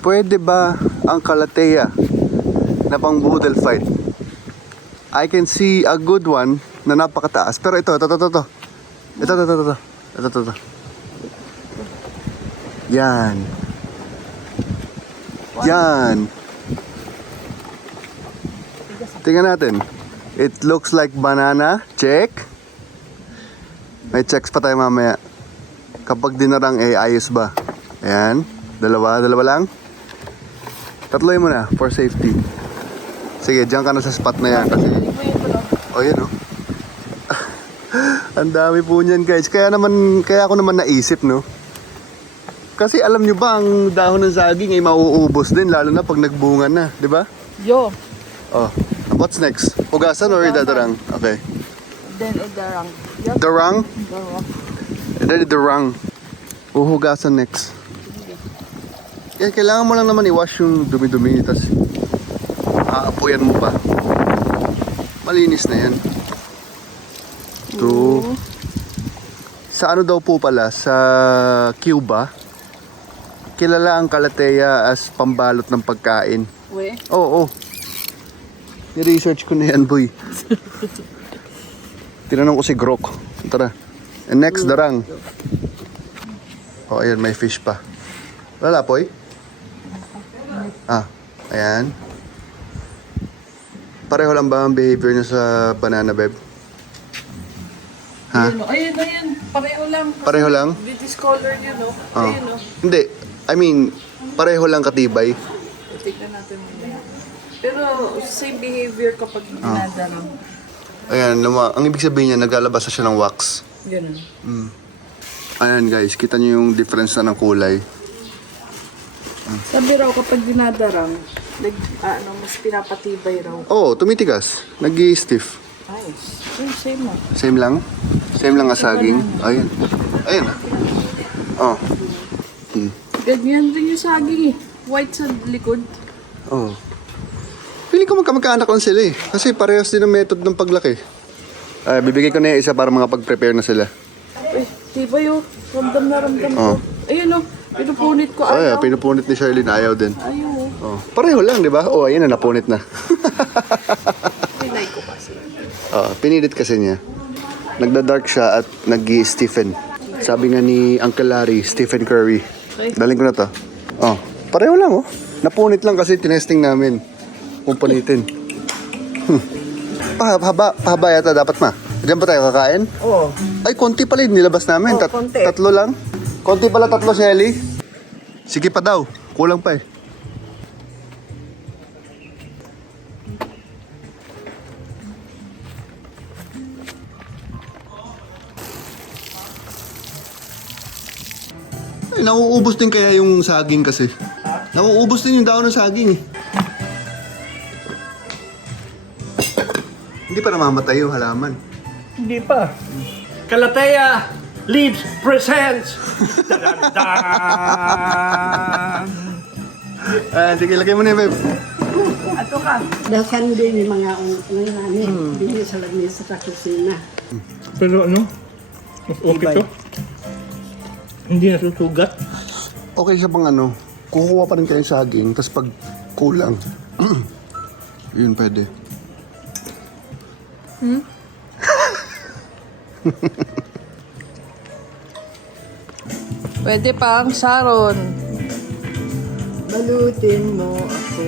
Pwede ba ang kalateya na pang boodle fight? I can see a good one na napakataas. Pero ito. Ito. Yan. Tingnan natin. It looks like banana. Check. May checks pa tayo mamaya. Kapag dinarang ayos ba? Ayan. Dalawa lang. Tatloy mo na for safety. Sige, diyan ka na sa spot na yan kasi... Oh, yan oh. Ang dami po niyan guys. Kaya ako naman naisip, no? Kasi alam nyo ba, ang dahon ng saging ay mauubos din, lalo na pag nagbunga na, di ba? Yo. Oh, what's next? Hugasan or idadarang? Okay. Then idarang. Yep. Darang? Darang. Darang. Uhugasan next. Yan, kailangan mo lang naman i-wash yung dumi-dumi, tas aapuyan mo pa. Malinis na yan. Ito. Sa ano daw po pala, sa Cuba, kilala ang kalateya as pambalot ng pagkain. We? Oo. I-research ko na yan, boy. Tinanong ko si Grok. Tara. And next, darang. Oh, ayan, may fish pa. Wala, poy? Ayan. Pareho lang ba ang behavior niya sa banana, beb? Ha? Ayun. Pareho lang. Pareho lang? British color yun, no? Oh. Ayun, no? Hindi. I mean, pareho lang katibay. Tignan natin muna. Pero same behavior kapag dinadarang. Ayan, ang ibig sabihin niya, naglalabas na siya ng wax. Ganun. Ayan guys, kita niyo yung difference na ng kulay. Sabi raw kapag dinadarang, mas pinapatibay raw. Oo, tumitigas. Nag-i-stiff. Ay, same mo. Same lang? Same lang ang saging? Ayan. Ayan ah. Oh. Ganyan rin yung saging eh. White sa likod. Oh. Feeling ko magkamag-anak lang sila eh. Kasi parehas din ang method ng paglaki. Bibigay ko na yung isa para mga pag-prepare na sila. Eh, tibay oh. Ramdam na ramdam ko. Ayun oh. Pinupunit ko. Ay, Ayaw. pinupunit ni Charlene. Ayaw din. Ayaw. Oh. Pareho lang, di ba? Oh, ayan na, napunit na. Pinay ko kasi. Pinilit kasi niya. Nagda-dark siya at nag-i-stiffen. Sabi nga ni Uncle Larry, Stephen Curry. Okay. Daling ko na to. Oh, pareho lang oh. Napunit lang kasi tinesting namin. Kung punitin. Pahaba yata dapat ma. Diyan ba tayo kakain? Oo. Ay, konti pala yung nilabas namin. Konti. Tatlo lang. Konti pala, tatlo, Shelly. Sige pa daw. Kulang pa eh. Ay, nauubos din kaya yung saging kasi. Nauubos din yung daon ng saging eh. Hindi pa namamatay yung halaman. Hindi pa. Kalateya Leaves presents. Sige, lagay mo na yung babe. Ato ka. Dasan din yung mga namin, hindi sa lamesa sa kusina. Pero ano? Mas okay to. Hindi nasusugat. Okay siya pang ano, kukuha pa rin kayo yung saging, tapos pag kulang, yun pwede. Pwede pang Sharon. Balutin mo ako.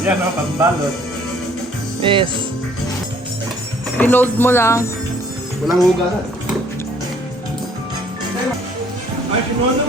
Yan o, pagbalot. Yes. Pinold mo lang. Walang hugasan. Ay, sinono.